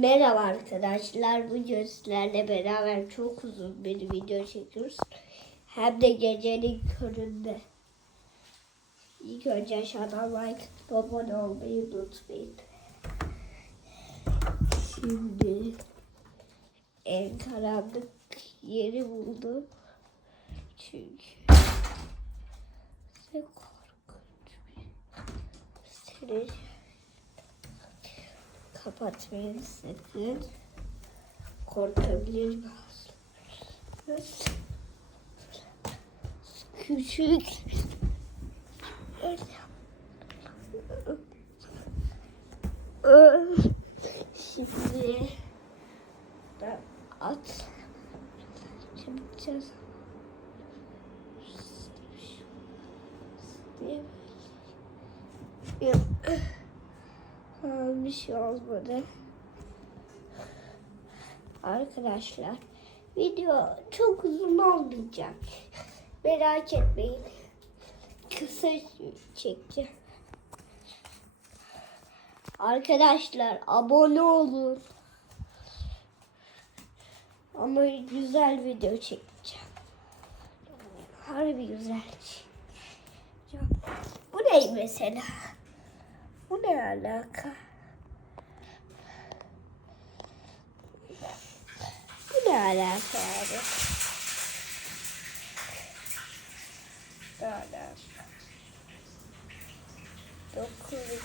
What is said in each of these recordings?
Merhaba arkadaşlar. Bugün sizlerle beraber çok uzun bir video çekiyoruz. Hem de gecenin köründe. İlk önce aşağıdan like atıp abone olmayı unutmayın. Şimdi en karanlık yeri buldum. Çünkü korkunç bir seni kapatmayın sakın. Korkabilir bazılarınız. Küçük Şimdi da at yapacağız. Yok. Bir şey olmadı. Arkadaşlar video çok uzun olmayacak. Merak etmeyin. Kısa çekeceğim. Arkadaşlar abone olun. Ama güzel video çekeceğim. Harbi güzel. Bu ne mesela? Bu ne alaka? Bu ne alaka abi? Alaka? Dokuz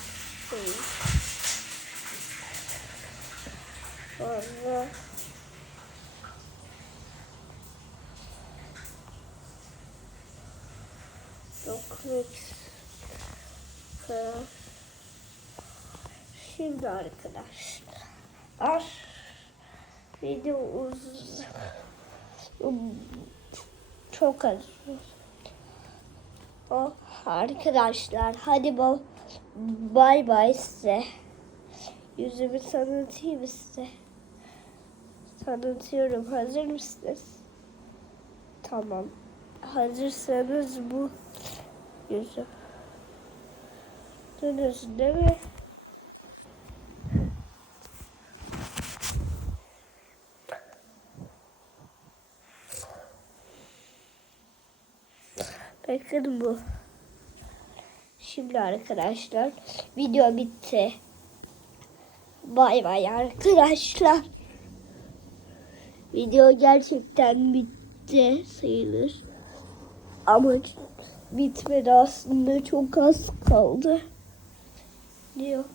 şey. Sonra dokuz Şimdi arkadaşlar video uzun çok az o arkadaşlar hadi bay bay size. Yüzümü tanıtayım size. Tanıtıyorum hazır mısınız? Tamam. Hazırsanız bu yüzü. Dönüyorsun değil mi? Bakın bu. Şimdi arkadaşlar video bitti. Bay bay arkadaşlar. Video gerçekten bitti sayılır. Ama bitmedi aslında çok az kaldı. Diyor.